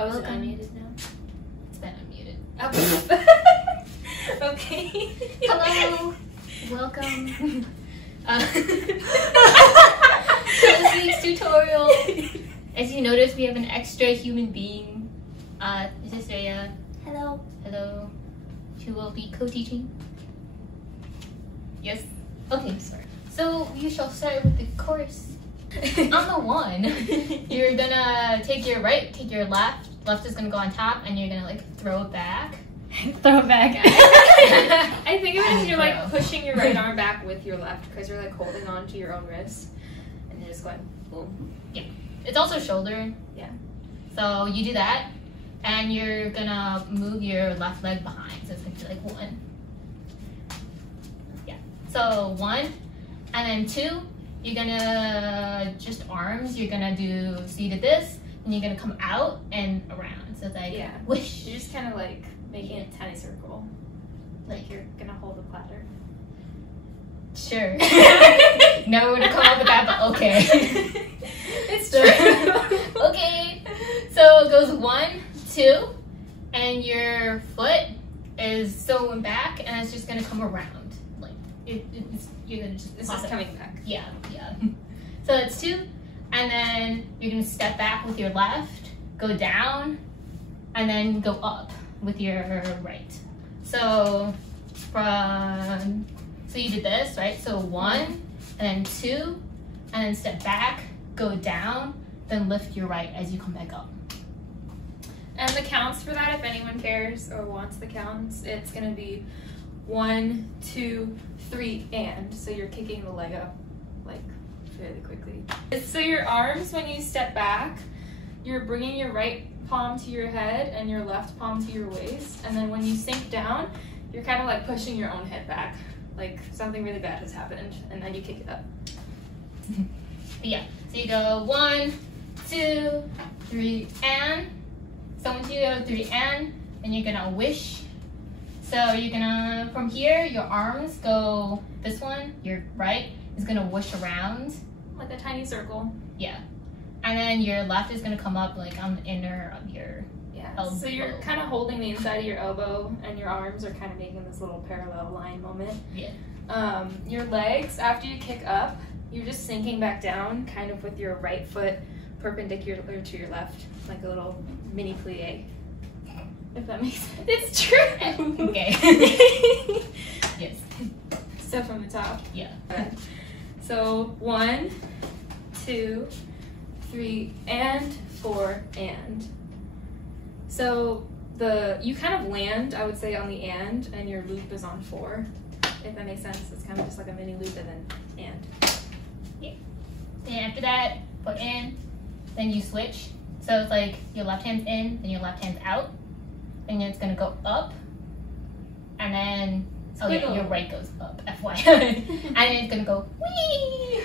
Oh, is it unmuted now? It's been unmuted. Okay. Okay. Hello. Welcome. To this week's tutorial. As you notice, we have an extra human being. This is Surya. Hello. Hello. She will be co-teaching. Yes. Okay. So you shall start with the course. On the 1, you're gonna take your right, take your left. Left is gonna go on top, and you're gonna like throw it back. Throw it back. I think of it as you're like pushing your right arm back with your left because you're like holding on to your own wrist, and you're just going boom. Yeah. It's also shoulder. Yeah. So you do that, and you're gonna move your left leg behind. So it's gonna be like 1. Yeah. So 1, and then 2. You're gonna just arms. You're gonna do. So you did this, and you're gonna come out and around. So it's like whoosh. You're just kind of like making a tiny circle, like you're gonna hold a platter. Sure. Never would have come up with that, but okay. It's true. Okay. So it goes 1, 2, and your foot is sewn back, and it's just gonna come around. Like you're gonna just. This is coming back. Yeah. So it's 2, and then you're gonna step back with your left, go down, and then go up with your right. So you did this, right? So 1, and then 2, and then step back, go down, then lift your right as you come back up. And the counts for that, if anyone cares or wants the counts, it's gonna be 1, 2, 3, and. So you're kicking the leg up like fairly quickly. So your arms, when you step back, you're bringing your right palm to your head and your left palm to your waist. And then when you sink down, you're kind of like pushing your own head back, like something really bad has happened, and then you kick it up. Yeah, so you go 1, 2, 3, and. So 1, 2, 3, and. Then you're gonna wish. So you're gonna, from here, your arms go, this one, your right, is gonna whoosh around. Like a tiny circle. Yeah. And then your left is gonna come up like on the inner of your elbow. So you're kind of holding the inside of your elbow, and your arms are kind of making this little parallel line moment. Yeah. Your legs, after you kick up, you're just sinking back down, kind of with your right foot perpendicular to your left, like a little mini plie. If that makes sense. It's true. Okay. Yes. So from the top. Yeah. So 1, 2, 3, and 4, and. So you kind of land, I would say, on the and your loop is on 4. If that makes sense. It's kind of just like a mini loop and then and. Yeah. And after that, put in, then you switch. So it's like your left hand's in, then your left hand's out. And then it's gonna go up. And then your right goes up, FYI. And then it's gonna go whee!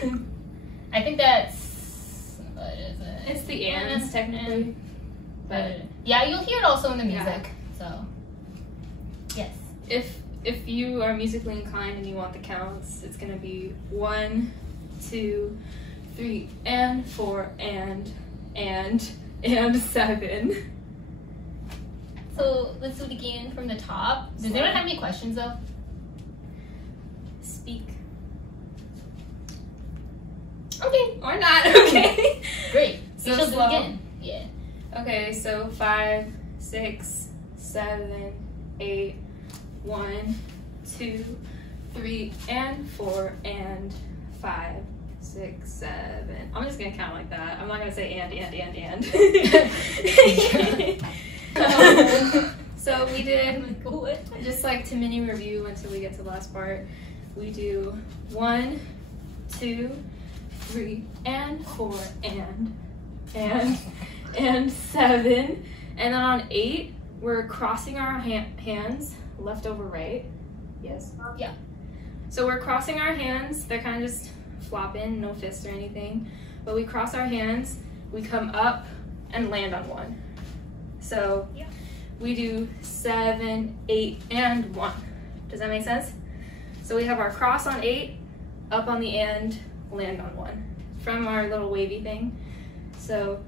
I think that's what is it? It's the ands technically. But yeah, you'll hear it also in the music. So yes. If you are musically inclined and you want the counts, it's gonna be 1, 2, 3, and 4, and 7. So let's do it again from the top. Does anyone have any questions though? Speak. Okay. Or not, okay. Great. So So she'll do slow. it again. Yeah. Okay, so 5, 6, 7, 8, 1, 2, 3, and 4, and 5, 6, 7. I'm just gonna count like that. I'm not gonna say and. So we did, just like to mini review until we get to the last part, we do 1, 2, 3, and 4, and 7. And then on 8, we're crossing our hands left over right. Yes? Yeah. So we're crossing our hands. They're kind of just flopping, no fists or anything. But we cross our hands, we come up and land on 1. So we do 7, 8, and 1. Does that make sense? So we have our cross on 8, up on the end, land on 1. From our little wavy thing. So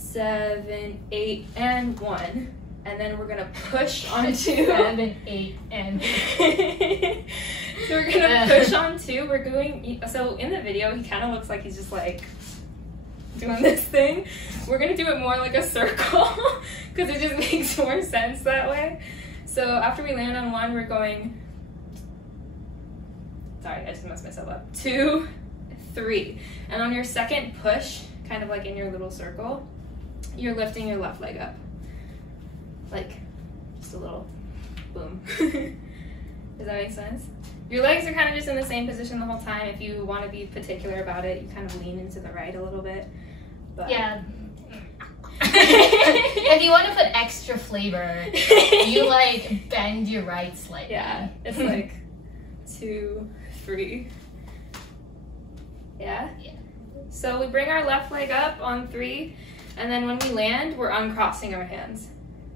7, 8, and 1. And then we're gonna push on 2. 7, 8, and So we're gonna push on 2. We're doing, so in the video, he kind of looks like he's just like doing this thing. We're gonna do it more like a circle because it just makes more sense that way. So after we land on 1, we're going, sorry, I just messed myself up. 2, 3. And on your second push, kind of like in your little circle, you're lifting your left leg up. Like, just a little boom. Does that make sense? Your legs are kind of just in the same position the whole time. If you want to be particular about it, you kind of lean into the right a little bit. But yeah. If you want to put extra flavor, you like bend your right slightly. Yeah, it's like 2, 3. Yeah? Yeah. So we bring our left leg up on 3, and then when we land, we're uncrossing our hands.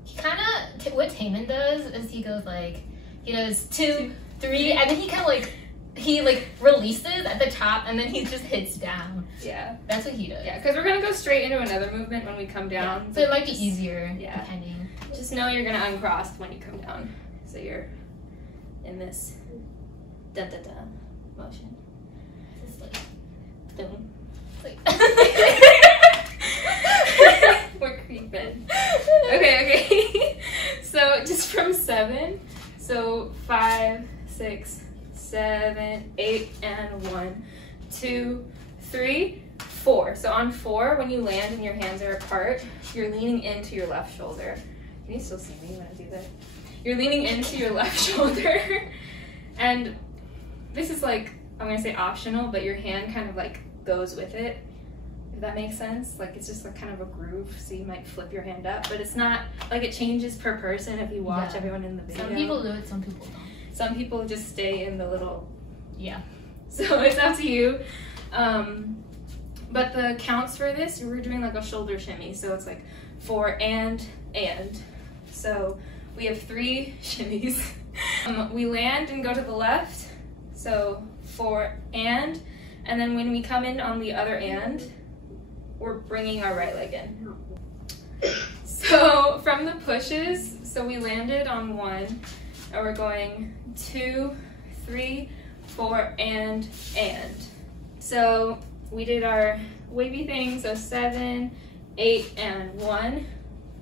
He kind of, what Taemin does is he goes like, he does 2, 3, and then he kind of like, he like releases at the top, and then he just hits down. Yeah. That's what he does. Yeah, because we're going to go straight into another movement when we come down. Yeah. So it might be easier, yeah, depending. Just know you're going to uncross when you come down. So you're in this da-da-da motion. Just like, Boom. like We're creeping. Okay. So just from 7. So 5, 6, 7, 8, and 1, 2, 3, 4. So on 4, when you land and your hands are apart, you're leaning into your left shoulder. Can you still see me when I do that? You're leaning into your left shoulder. And this is like, I'm going to say optional, but your hand kind of like goes with it. If that makes sense. Like it's just like kind of a groove, so you might flip your hand up, but it's not like it changes per person if you watch everyone in the video. Some people do it, some people don't. Some people just stay in the little, yeah. So it's up to you. But the counts for this, we're doing like a shoulder shimmy, so it's like 4 and. So we have 3 shimmies. We land and go to the left, so 4 and then when we come in on the other and, we're bringing our right leg in. So from the pushes, so we landed on 1, and we're going 2, 3, 4, and. So we did our wavy thing, so 7, 8, and 1,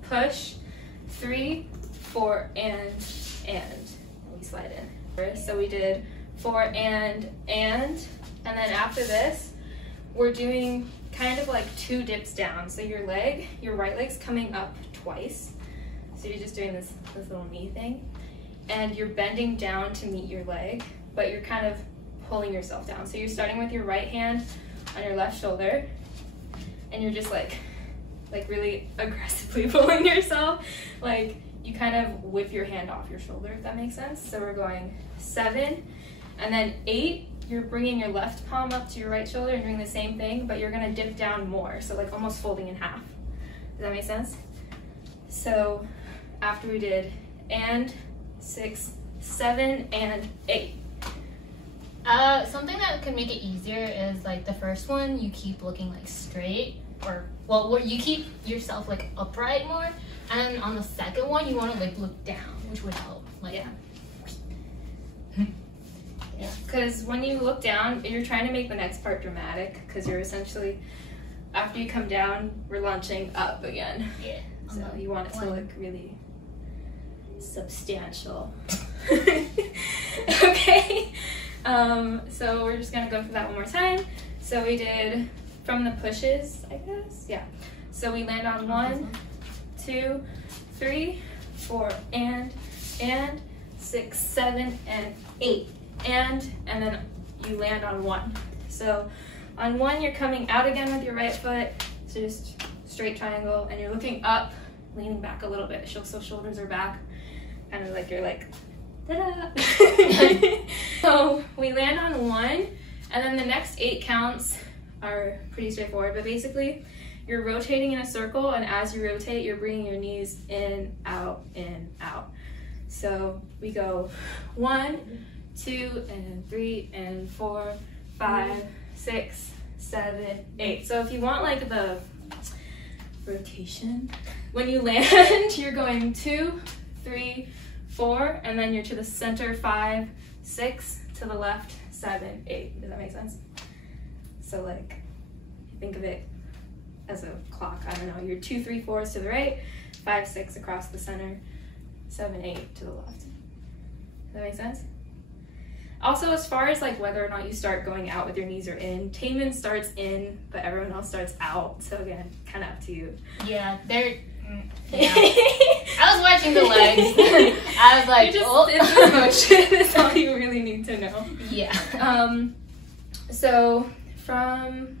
push, 3, 4, and we slide in. So we did 4 and then after this, we're doing kind of like 2 dips down. So your right leg's coming up twice. So you're just doing this little knee thing, and you're bending down to meet your leg, but you're kind of pulling yourself down. So you're starting with your right hand on your left shoulder, and you're just like really aggressively pulling yourself. Like you kind of whip your hand off your shoulder, if that makes sense. So we're going 7, and then 8, you're bringing your left palm up to your right shoulder and doing the same thing, but you're gonna dip down more. So like almost folding in half. Does that make sense? So after we did and 6, 7, and 8. Something that could make it easier is like the first one, you keep looking like straight, or well, you keep yourself like upright more, and then on the second one, you want to like look down, which would help. Like, yeah. Yeah, because when you look down, you're trying to make the next part dramatic, because you're essentially, after you come down, we're launching up again. Yeah. So you want it to look really substantial. Okay. So we're just gonna go through that one more time. So we did from the pushes, I guess. Yeah. So we land on 1, 2, 3, 4, and 6, 7, and 8. And then you land on 1. So on 1, you're coming out again with your right foot, so just straight triangle, and you're looking up, leaning back a little bit, so shoulders are back, kind of like you're like, ta-da! So we land on 1, and then the next 8 counts are pretty straightforward, but basically you're rotating in a circle, and as you rotate, you're bringing your knees in, out, in, out. So we go 1, 2, and 3, and 4, 5, 6, 7, 8. So if you want like the rotation. When you land, you're going 2, 3, 4, and then you're to the center 5, 6, to the left 7, 8. Does that make sense? So like, think of it as a clock. I don't know. You're 2, 3, 4s to the right, 5, 6 across the center, 7, 8 to the left. Does that make sense? Also, as far as like whether or not you start going out with your knees or in, Taemin starts in, but everyone else starts out. So again, kind of up to you. Yeah, they're. Yeah. I was watching the legs. I was like, oh, it's the motion. Is all you really need to know. Yeah. So from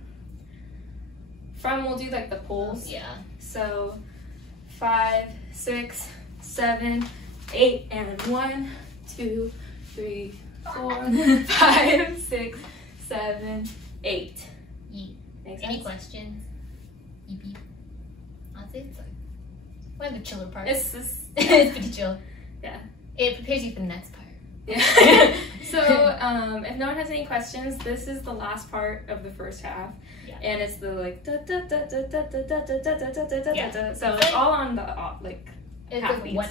we'll do like the pulls. Yeah. So 5, 6, 7, 8, and 1, 2, 3, 4, 5, 6, 7, 8. Any questions? Yeep. Honestly, it's like one of the chiller parts. It's pretty chill. Yeah. It prepares you for the next part. Yeah. So if no one has any questions, this is the last part of the first half. Yeah. And it's the like da da da da da da da da da da da da da. So it's all on the like it's half like beats. 1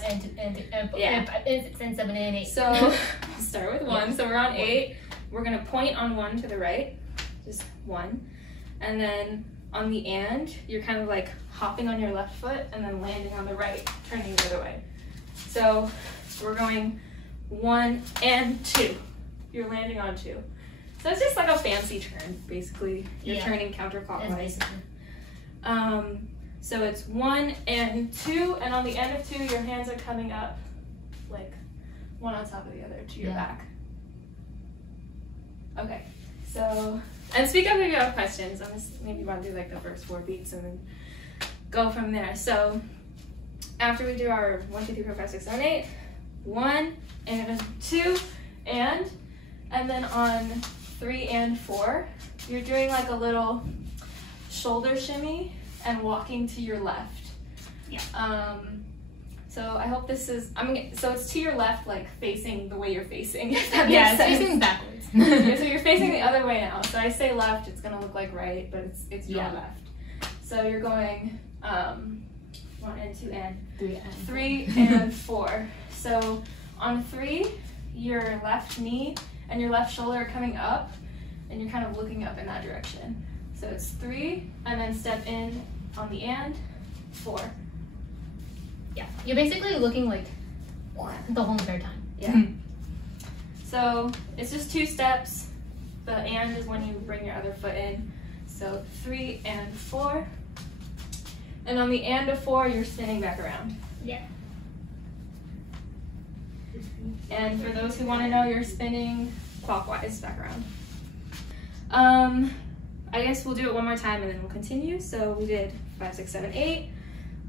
and 7 and 8. So we'll start with 1. So we're on 8. We're gonna point on 1 to the right, just 1, and then on the and, you're kind of like hopping on your left foot and then landing on the right, turning the other way. So we're going 1 and 2. You're landing on 2. So it's just like a fancy turn, basically. You're turning counterclockwise. So it's 1 and 2, and on the end of 2, your hands are coming up, like one on top of the other to your back. Okay, so, and speak up if you have questions. I'm just maybe want to do like the first 4 beats and then go from there. So after we do our 1, 2, 3, 4, 5, 6, 7, 8, 1 and 2 and then on 3 and 4, you're doing like a little shoulder shimmy and walking to your left. Yeah. So I hope this is, so it's to your left, like facing the way you're facing, if that makes Yeah, it's sense. facing backwards. Okay, so you're facing the other way now. So I say left, it's gonna look like right, but it's your left. So you're going 1 and 2 and 3 and 4. So on 3, your left knee and your left shoulder are coming up, and you're kind of looking up in that direction. So it's 3, and then step in on the and 4. Yeah, you're basically looking like the whole entire time. Yeah. So it's just 2 steps. The and is when you bring your other foot in. So 3 and 4. And on the and of 4, you're spinning back around. Yeah. And for those who want to know, you're spinning clockwise back around. I guess we'll do it one more time and then we'll continue. So we did 5, 6, 7, 8.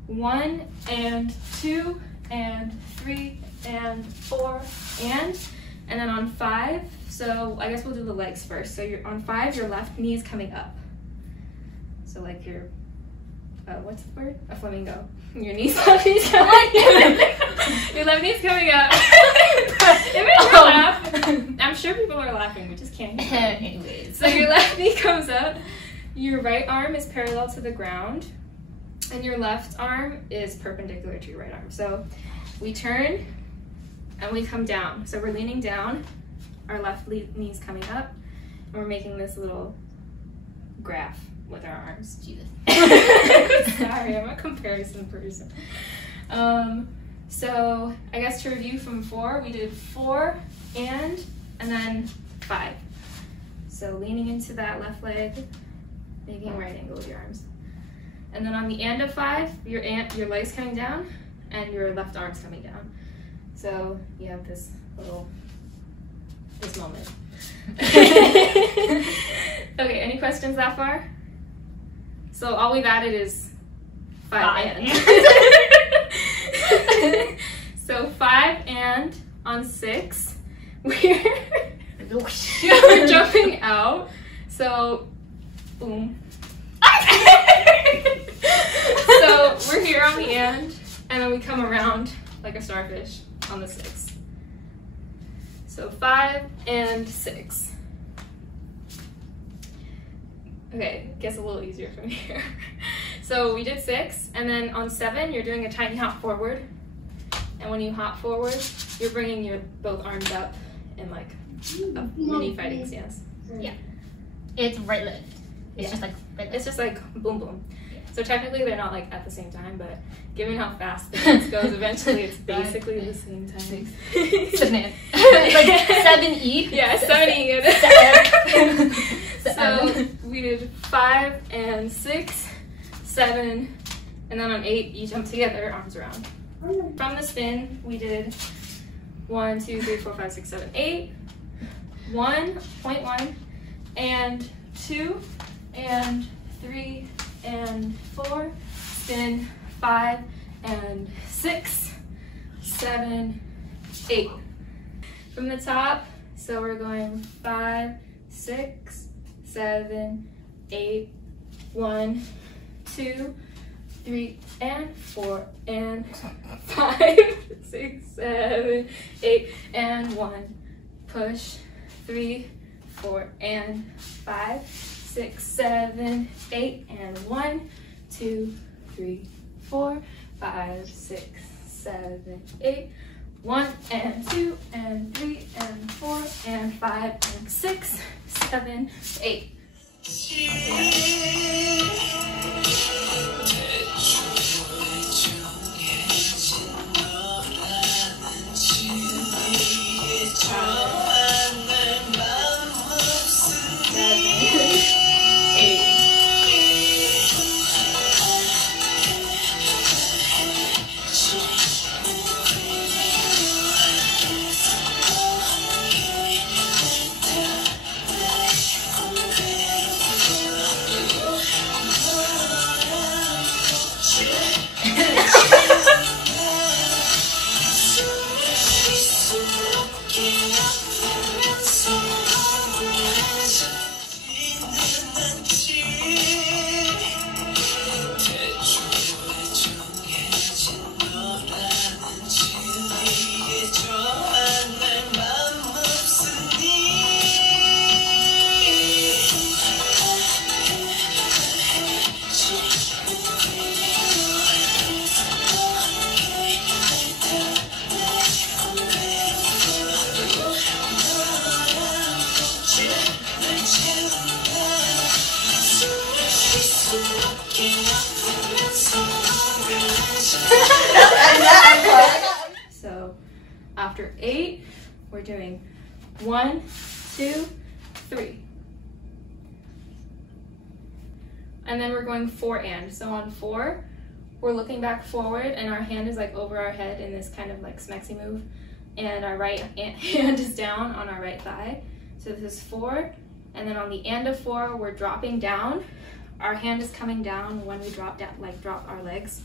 1 and 2 and 3 and 4 and then on 5, so I guess we'll do the legs first. So you're on 5, your left knee is coming up. So like your what's the word? A flamingo. Your left knee's coming up. Your left knee's coming up. It made me laugh. I'm sure people are laughing, we just can't hear them. Anyways. So your left knee comes up, your right arm is parallel to the ground, and your left arm is perpendicular to your right arm. So we turn and we come down. So we're leaning down, our left knee's coming up, and we're making this little graph with our arms. Jesus. Sorry, I'm a comparison person. So I guess to review from 4, we did 4 and then 5. So leaning into that left leg, making a right angle with your arms. And then on the and of 5, your leg's coming down and your left arm's coming down. So you have this moment. Okay, any questions that far? So all we've added is 5 and. So 5 and on 6, we're jumping out. So boom. So we're here on the and then we come around like a starfish on the 6. So 5 and 6. Okay, gets a little easier from here. So we did 6, and then on 7, you're doing a tiny hop forward. And when you hop forward, you're bringing your both arms up in like a mini fighting stance. Yeah. It's right lift. It's just like right lift. It's just like boom boom. Yeah. So technically they're not like at the same time, but given how fast the dance goes, eventually it's basically the same time. 7 like 7E. Yeah, 7E. So we did 5 and 6, 7, and then on 8 you jump together, arms around. From the spin, we did 1, 2, 3, 4, 5, 6, 7, 8, 1.1, and 2, and 3, and 4, spin 5, and 6, 7, 8. From the top, so we're going 5, 6, 7, 8, 1, 2, 3, and 4, and 5, 6, 7, 8, and 1. Push 3, 4, and 5, 6, 7, 8, and 1, 2, 3, 4, 5, 6, 7, 8, 1, and 2, and 3, and 4, and 5, and 6, 7, 8. So after 8, we're doing 1, 2, 3. And then we're going 4 and. So on 4, we're looking back forward and our hand is like over our head in this kind of like smexy move. And our right hand is down on our right thigh. So this is 4. And then on the and of 4, we're dropping down. Our hand is coming down when we drop down, like drop our legs.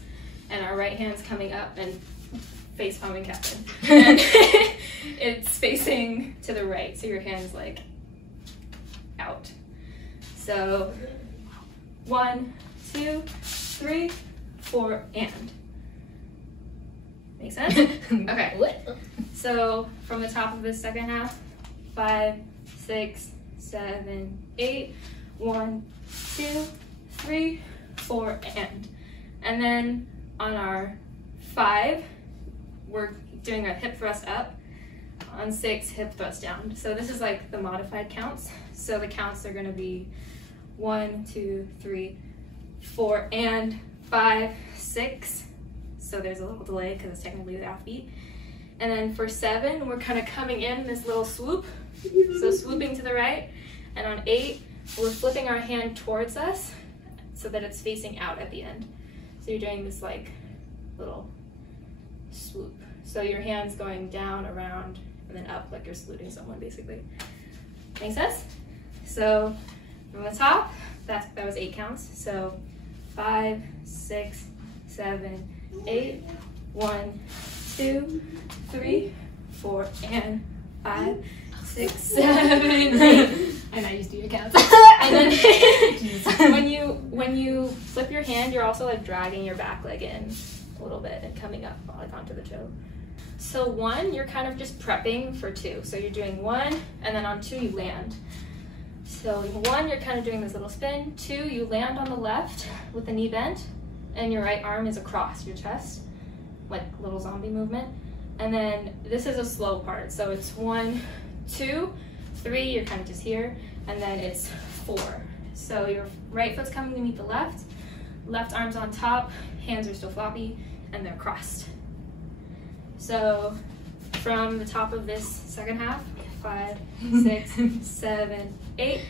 And our right hand's coming up and face palming Captain. And it's facing to the right, so your hand's like out. So 1, 2, 3, 4, and. Make sense? Okay. So from the top of the second half, 5, 6, 7, 8, 1, 2, 3, 4, and. And then on our 5, we're doing a hip thrust up. On 6, hip thrust down. So this is like the modified counts. So the counts are going to be 1, 2, 3, 4, and 5, 6. So there's a little delay because it's technically the offbeat. And then for 7, we're kind of coming in this little swoop. So swooping to the right. And on 8, we're flipping our hand towards us so that it's facing out at the end. So you're doing this like little swoop. So your hand's going down, around, and then up like you're saluting someone basically. Make sense? So from the top, that was 8 counts. So 5, 6, 7, 8, 1, 2, 3, 4, and 5, 6, 7, 8. And I used to do your counts. And then when you flip your hand, you're also like dragging your back leg in a little bit and coming up like onto the toe. So 1, you're kind of just prepping for 2. So you're doing 1, and then on 2 you land. So 1, you're kind of doing this little spin. 2, you land on the left with the knee bent, and your right arm is across your chest, like little zombie movement. And then this is a slow part. So it's 1, 2, 3, you're kind of just here, and then it's 4. So your right foot's coming to meet the left arm's on top, hands are still floppy, and they're crossed. So from the top of this second half, 5, 6, 7, 8,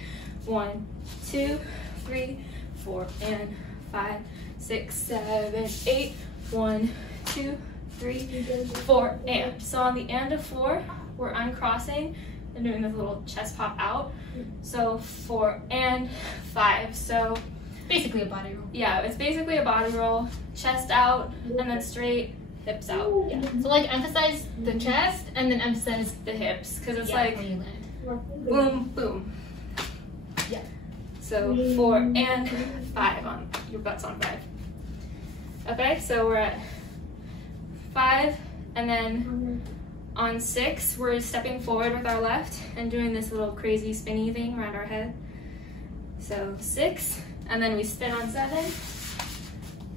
1, 2, 3, 4, and 5, 6, 7, 8, 1, 2, 3, 4, and. So on the end of 4, we're uncrossing and doing this little chest pop out. So 4 and 5. So Basically a body roll. yeah, it's basically a body roll, chest out, and then straight, hips out. Yeah. So like emphasize the chest and then emphasize The hips, because it's yeah, like where you land. boom, boom. Yeah. So 4 and 5 on, your butt's on 5. Okay, so we're at 5, and then on 6, we're stepping forward with our left and doing this little crazy spinny thing around our head. So 6, and then we spin on 7,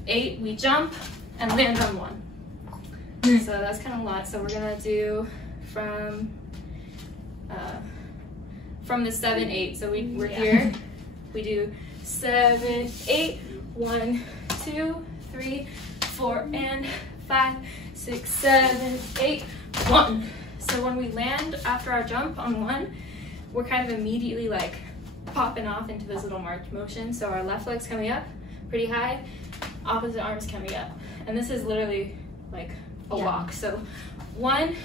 8, we jump and land on 1. So that's kind of a lot. So we're gonna do from the 7, 8. So we're here. We do 7, 8, 1, 2, 3, 4, and 5, 6, 7, 8, 1. So when we land after our jump on 1, we're kind of immediately like popping off into this little march motion. So our left leg's coming up pretty high, opposite arm's coming up. And this is literally like a walk. So 1, 2.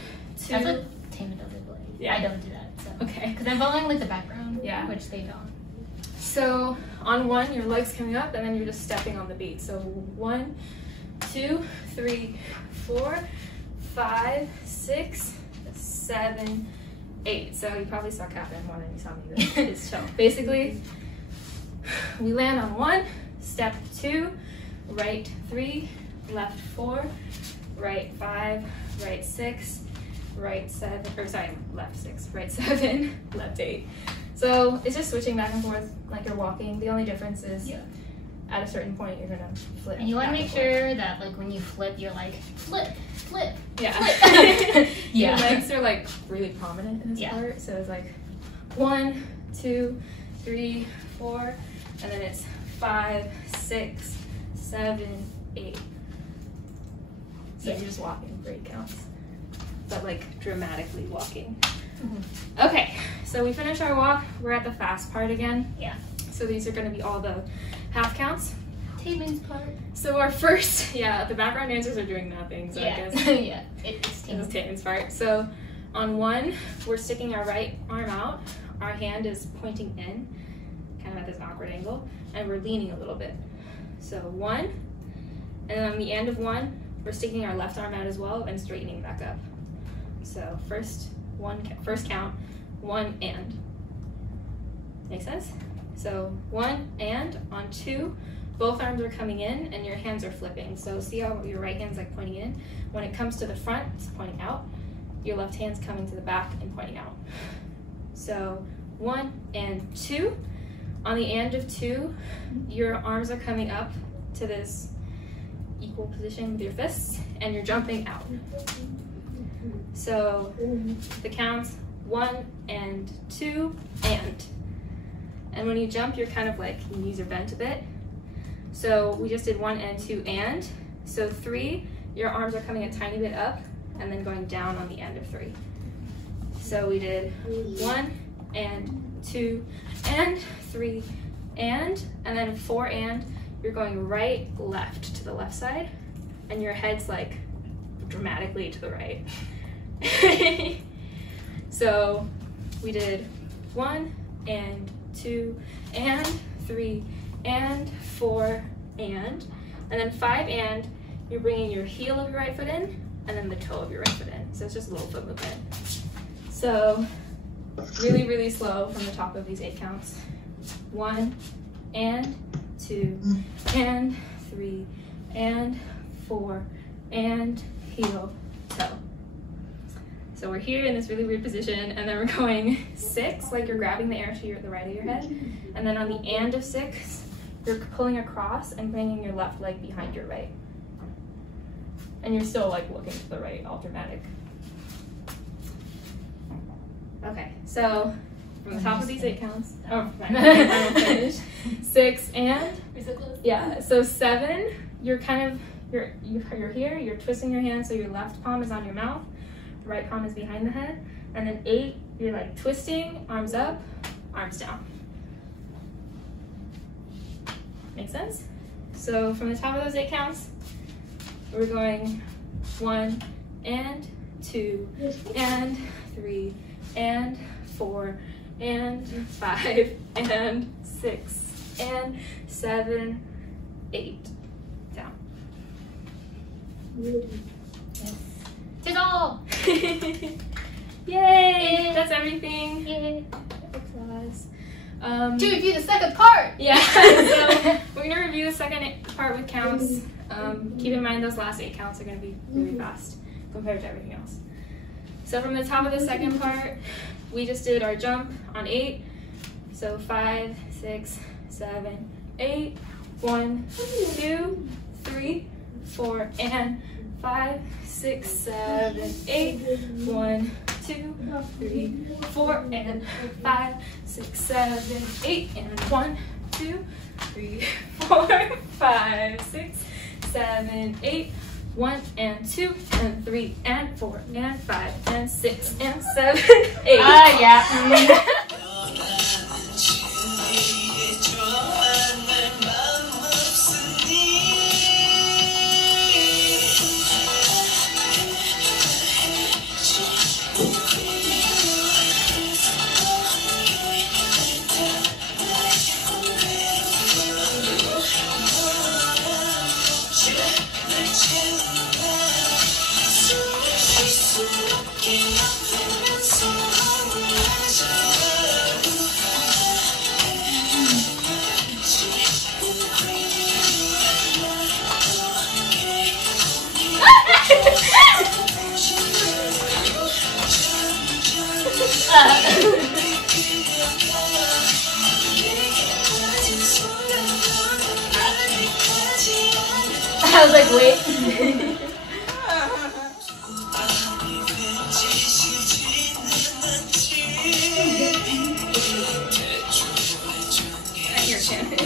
That's what Taemin does, I believe. Yeah. I don't do that. So. Okay. Because I'm following like the background, Yeah. which they don't. So on 1, your leg's coming up, and then you're just stepping on the beat. So 1, 2, 3, 4, 5, 6, 7, 8. So you probably saw Catherine more than you saw me do this show. Basically, we land on 1, step 2, right 3, left 4, right 5, right 6, right 7, or sorry, left 6, right 7, left 8. So it's just switching back and forth like you're walking. The only difference is at a certain point you're gonna flip. And you want to make sure that like when you flip, you're like flip, flip. Yeah. Flip. Your legs are like really prominent in this part. So it's like 1, 2, 3, 4, and then it's 5, 6, 7, 8. So you're just walking for 8 counts, but like dramatically walking. Okay, so we finished our walk. We're at the fast part again. Yeah. So these are going to be all the half counts. Taemin's part. So our first, the background dancers are doing nothing. So I guess yeah, it's Taemin's part. So on 1, we're sticking our right arm out. Our hand is pointing in, kind of at this awkward angle, and we're leaning a little bit. So 1, and then on the end of 1, we're sticking our left arm out as well and straightening back up. So first count, 1 and. Make sense? So 1 and, on 2, both arms are coming in and your hands are flipping. So see how your right hand's like pointing in? When it comes to the front, it's pointing out. Your left hand's coming to the back and pointing out. So 1 and 2. On the end of 2, your arms are coming up to this equal position with your fists and you're jumping out. So the counts 1 and 2 and. And when you jump, you're kind of like, your knees are bent a bit. So we just did 1 and 2 and. So 3, your arms are coming a tiny bit up and then going down on the end of 3. So we did 1 and 2 and 3 and then 4 and. You're going right, left to the left side, and your head's like dramatically to the right. So we did 1 and 2 and 3 and 4 and then 5 and. You're bringing your heel of your right foot in and then the toe of your right foot in. So it's just a little foot movement. So really, really slow from the top of these 8 counts. 1 and 2 and 3 and 4 and heel, toe. So we're here in this really weird position, and then we're going 6, like you're grabbing the air to the right of your head. And then on the and of 6, you're pulling across and bringing your left leg behind your right. And you're still like looking to the right, all dramatic. Okay, so from the top of these 8 counts, oh, I don't finish. 6 and, We're so close. yeah, so 7, you're kind of, you're here, you're twisting your hand so your left palm is on your mouth, the right palm is behind the head, and then 8, you're like twisting, arms up, arms down. Make sense? So from the top of those 8 counts, we're going 1 and 2 and 3 and 4 and 5 and 6 and 7, 8. Down. Yes. Tizzle! Yay! That's everything. Yay. Applause. To review the second part! Yeah, so we're going to review the second part with counts. Keep in mind those last 8 counts are going to be really fast compared to everything else. So from the top of the second part, we just did our jump on 8. So 5, 6, 7, 8. 1, 2, 3, 4, and 5, 6, 7, 8. 1, 2, 3, 4, and 5, 6, 7, 8. And 1, 2, 3, 4, 5, 6, 7, 8. 1 and 2 and 3 and 4 and 5 and 6 and 7, 8. Ah, yeah. I was like, wait. Your chance.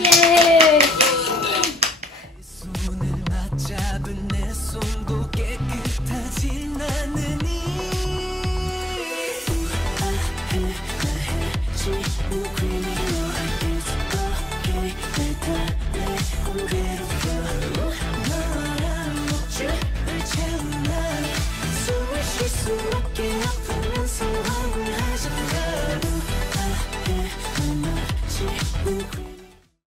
Yay!